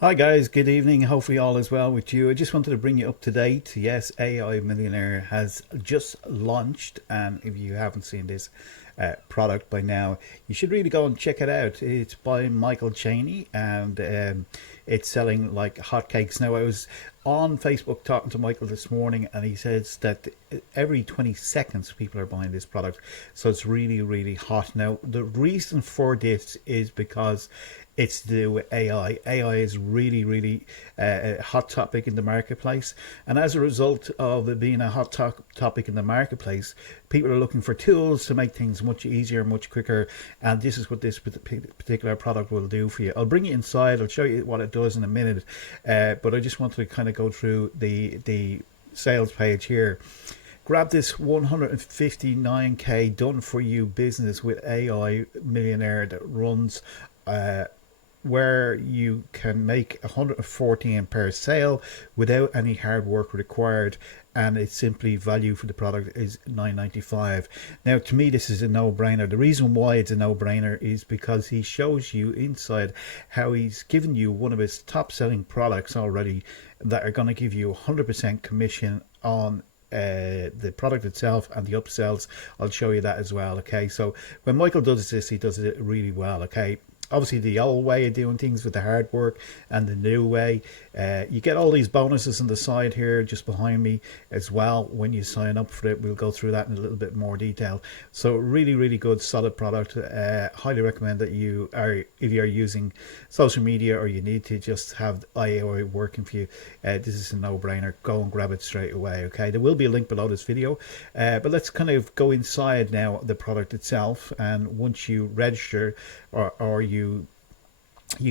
Hi guys, good evening. Hopefully all is well with you. I just wanted to bring you up to date. Yes, AI Millionaire has just launched, and if you haven't seen this product by now, you should really go and check it out. It's by Michael Cheney, and it's selling like hotcakes. Now, I was on Facebook talking to Michael this morning, and he says that every 20 seconds people are buying this product, so it's really, really hot. Now, the reason for this is because it's to do with AI. AI is really, really a hot topic in the marketplace. And as a result of it being a hot topic in the marketplace, people are looking for tools to make things much easier, much quicker. And this is what this particular product will do for you. I'll bring you inside. I'll show you what it does in a minute. But I just wanted to kind of go through the sales page here. Grab this 159k done for you business with AI Millionaire that runs where you can make 114 per sale without any hard work required, and it's simply value for the product is $9.95. Now, to me, this is a no-brainer. The reason why it's a no-brainer is because he shows you inside how he's given you one of his top-selling products already that are going to give you 100% commission on the product itself and the upsells. I'll show you that as well. Okay, so when Michael does this, he does it really well. Okay, obviously the old way of doing things with the hard work and the new way. You get all these bonuses on the side here just behind me as well when you sign up for it. We'll go through that in a little bit more detail. So really, really good, solid product. Highly recommend that you are, if you are using social media or you need to just have AI working for you, this is a no-brainer. Go and grab it straight away. Okay, there will be a link below this video, but let's kind of go inside now the product itself. And once you register or you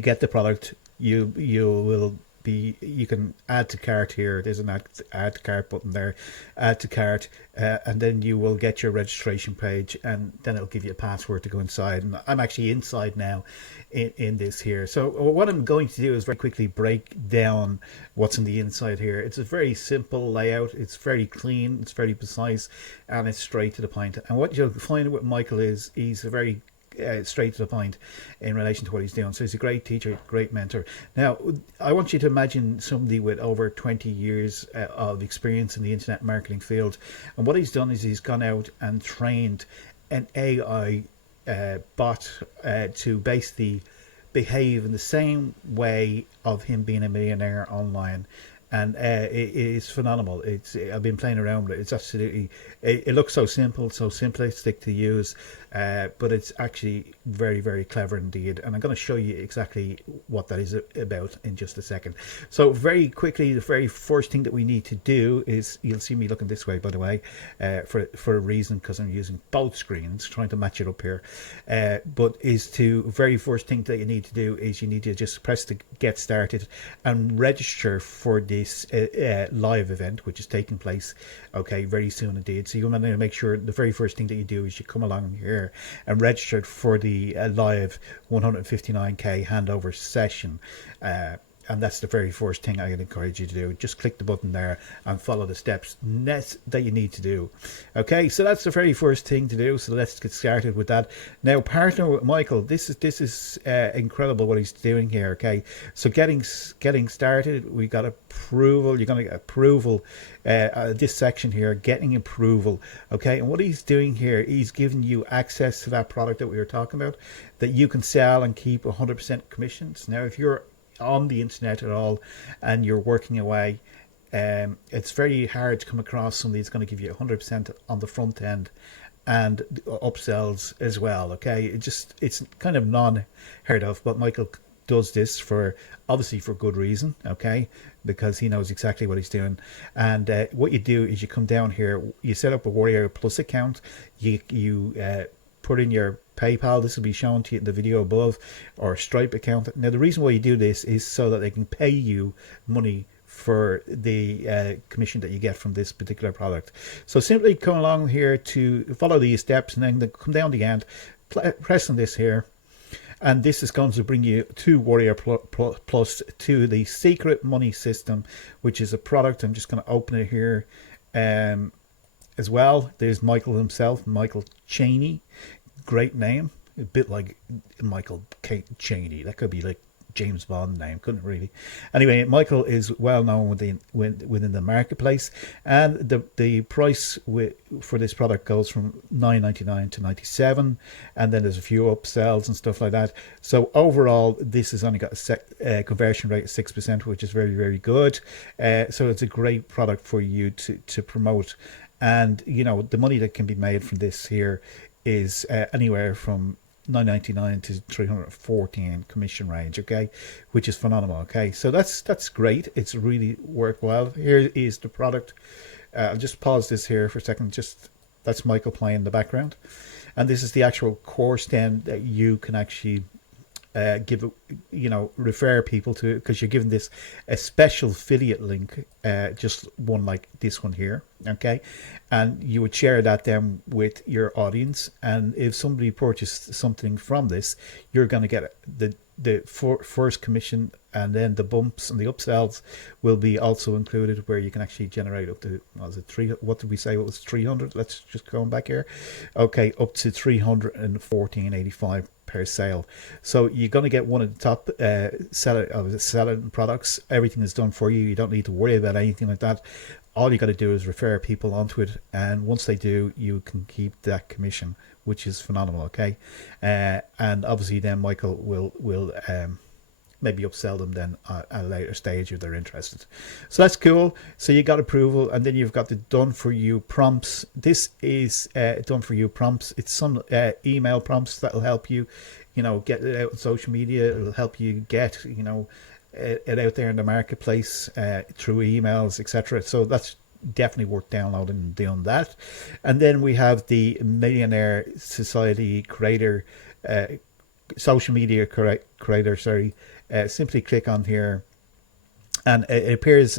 get the product, you will be, you can add to cart here. There's an add to cart button there, add to cart, and then you will get your registration page, and then it'll give you a password to go inside. And I'm actually inside now in this here. So what I'm going to do is very quickly break down what's in the inside here. It's a very simple layout. It's very clean, it's very precise, and it's straight to the point. And what you'll find with Michael is he's a very straight to the point in relation to what he's doing. So he's a great teacher, great mentor. Now, I want you to imagine somebody with over 20 years of experience in the internet marketing field. And what he's done is he's gone out and trained an AI bot to basically behave in the same way of him being a millionaire online. And it is phenomenal. I've been playing around with it. It's absolutely, it looks so simple, so simplistic to use, but it's actually very, very clever indeed. And I'm going to show you exactly what that is about in just a second. So very quickly, the very first thing that we need to do is, you'll see me looking this way, by the way, for a reason, because I'm using both screens, trying to match it up here. But is to, very first thing that you need to do is you need to just press the get started and register for this live event, which is taking place, okay, very soon indeed. So you want to make sure the very first thing that you do is you come along here and register for the live 159k handover session. And that's the very first thing I'd encourage you to do. Just click the button there and follow the steps that you need to do. Okay, so that's the very first thing to do. So let's get started with that. Now, partner with Michael. This is incredible what he's doing here. Okay, so getting started, we got approval. You're going to get approval. This section here, getting approval. Okay, and what he's doing here, he's giving you access to that product that we were talking about, that you can sell and keep 100% commissions. Now, if you're on the internet at all and you're working away, it's very hard to come across somebody that's going to give you 100% on the front end and upsells as well. Okay, it's kind of non-heard of, but Michael does this for, obviously, for good reason. Okay, because he knows exactly what he's doing. And what you do is you come down here, you set up a Warrior Plus account, you put in your PayPal. This will be shown to you in the video above, or Stripe account. Now, the reason why you do this is so that they can pay you money for the commission that you get from this particular product. So simply come along here to follow these steps, and then come down the end, press on this here, and this is going to bring you to Warrior Plus, to the secret money system, which is a product. I'm just going to open it here. As well, there's Michael himself, Michael Cheney. Great name, a bit like Michael Cheney. That could be like James Bond name, couldn't really. Anyway, Michael is well known within the marketplace, and the price for this product goes from $9.99 to $97, and then there's a few upsells and stuff like that. So overall, this has only got a conversion rate of 6%, which is very, very good. So it's a great product for you to promote. And you know, the money that can be made from this here is anywhere from $9.99 to $314 commission range, okay, which is phenomenal. Okay, so that's great. It's really worthwhile. Here is the product. I'll just pause this here for a second. Just that's Michael playing in the background, and this is the actual course then that you can actually give, you know, refer people to, because you're giving this a special affiliate link, just one like this one here, okay, and you would share that then with your audience, and if somebody purchased something from this, you're going to get the first commission, and then the bumps and the upsells will be also included, where you can actually generate up to, what was it, what did we say, what was 300, let's just go back here, okay, up to 314.85 per sale. So you're going to get one of the top selling products. Everything is done for you. You don't need to worry about anything like that. All you got to do is refer people onto it, and once they do, you can keep that commission, which is phenomenal. Okay, and obviously then Michael will maybe upsell them then at a later stage if they're interested. So that's cool. So you got approval, and then you've got the done for you prompts. This is done for you prompts. It's some email prompts that will help you, you know, get it out on social media. It'll help you get, you know, it out there in the marketplace through emails, etc. So that's definitely worth downloading and doing that. And then we have the Millionaire Society Creator, social media creator, sorry. Simply click on here, and it appears,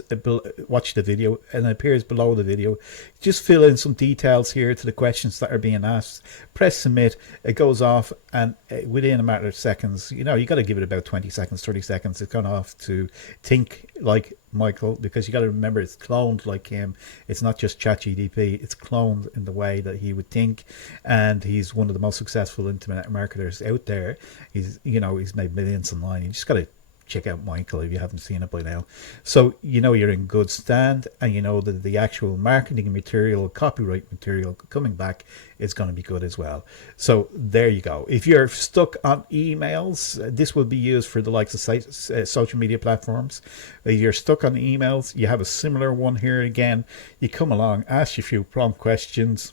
watch the video, and it appears below the video. Just fill in some details here to the questions that are being asked, press submit, it goes off, and within a matter of seconds, you know, you got to give it about 20 seconds, 30 seconds, it's gone off to think like Michael, because you got to remember it's cloned like him. It's not just ChatGPT, it's cloned in the way that he would think, and he's one of the most successful internet marketers out there. He's, you know, he's made millions online. You just got to check out Michael if you haven't seen it by now. So you know you're in good stand, and you know that the actual marketing material, copyright material coming back is going to be good as well. So there you go. If you're stuck on emails, this will be used for the likes of social media platforms. If you're stuck on emails, you have a similar one here again. You come along, ask you a few prompt questions,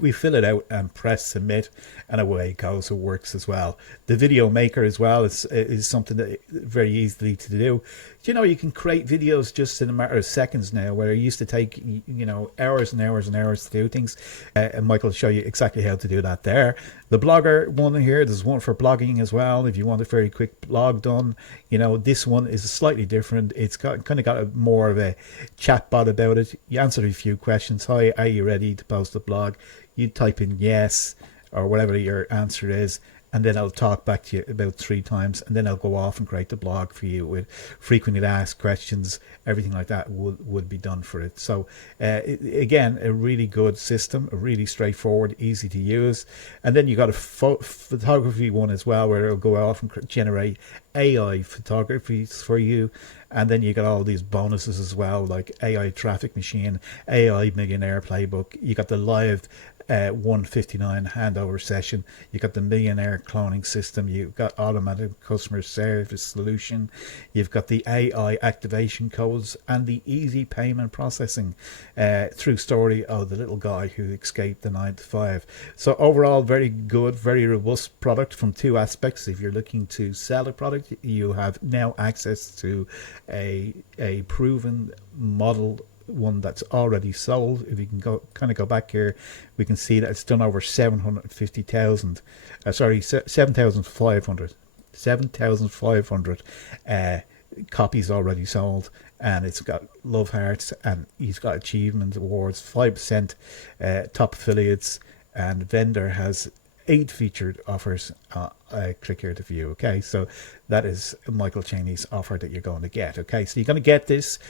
we fill it out and press submit, and away it goes. It works as well. The video maker as well is something that very easily to do. You know, you can create videos just in a matter of seconds now, where it used to take, you know, hours and hours and hours to do things. And Michael will show you exactly how to do that there. The blogger one here, there's one for blogging as well. If you want a very quick blog done, you know, this one is slightly different. It's got kind of got more of a chat bot about it. You answer a few questions. Hi, are you ready to post a blog? You type in yes or whatever your answer is, and then I'll talk back to you about 3 times, and then I'll go off and create the blog for you with frequently asked questions. Everything like that would be done for it. So again, a really good system, a really straightforward, easy to use. And then you got a photography one as well, where it'll go off and generate AI photographies for you. And then you got all these bonuses as well, like AI traffic machine, AI millionaire playbook. You got the live 159 handover session. You got the millionaire cloning system. You've got automatic customer service solution. You've got the AI activation codes and the easy payment processing. True story of the little guy who escaped the 9-to-5. So overall, very good, very robust product from 2 aspects. If you're looking to sell a product, you have now access to a proven model, one that's already sold. If you can go back here, we can see that it's done over 750,000 7,500 copies already sold, and it's got love hearts, and he's got achievement awards, 5% top affiliates, and vendor has 8 featured offers. Click here to view. Okay, so that is Michael Cheney's offer that you're going to get. Okay, so you're going to get this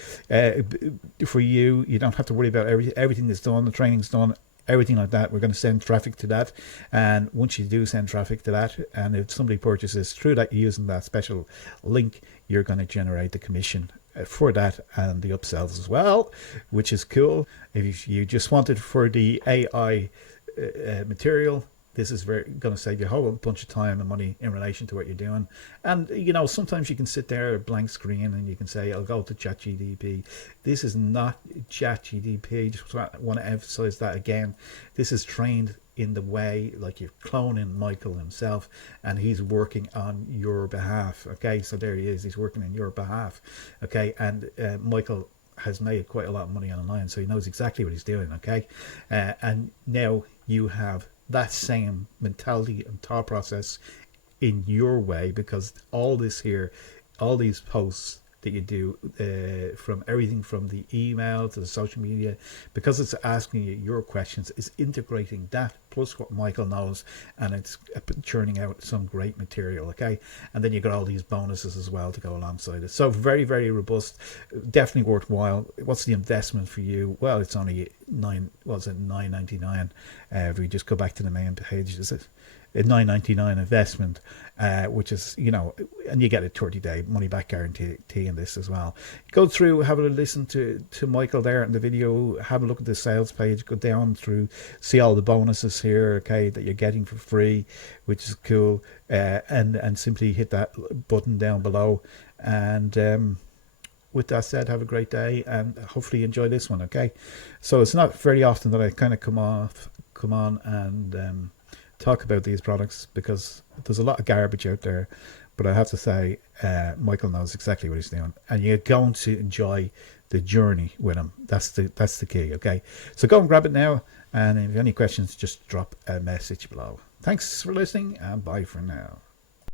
for you. You don't have to worry about everything is done. The training's done. everything like that. We're going to send traffic to that, and once you do send traffic to that, and if somebody purchases through that using that special link, you're going to generate the commission for that and the upsells as well, which is cool. If you just want it for the AI material, this is very going to save you a whole bunch of time and money in relation to what you're doing. And sometimes you can sit there, a blank screen, and you can say, I'll go to ChatGPT. This is not ChatGPT. Just want to emphasize that again. This is trained in the way like you're cloning Michael himself, and he's working on your behalf. Okay, so there he is. He's working on your behalf. Okay, and Michael has made quite a lot of money online, so he knows exactly what he's doing. Okay, and now you have that same mentality and thought process in your way, because all this here, all these posts that you do, from everything from the email to the social media, because it's asking you your questions, is integrating that plus what Michael knows, and it's churning out some great material. Okay, and then you got all these bonuses as well to go alongside it. So very, very robust, definitely worthwhile. What's the investment for you? Well, it's only $9.99. If we just go back to the main page, is it a $9.99 investment, which is, and you get a 30-day money back guarantee in this as well. Go through, have a listen to Michael there in the video, have a look at the sales page, go down through, see all the bonuses here, okay, that you're getting for free, which is cool, and simply hit that button down below. And with that said, have a great day, and hopefully enjoy this one. Okay, so it's not very often that I kind of come on and talk about these products, because there's a lot of garbage out there, but I have to say, Michael knows exactly what he's doing, and you're going to enjoy the journey with him. That's the key. Okay, so go and grab it now, and if you have any questions, just drop a message below. Thanks for listening, and bye for now.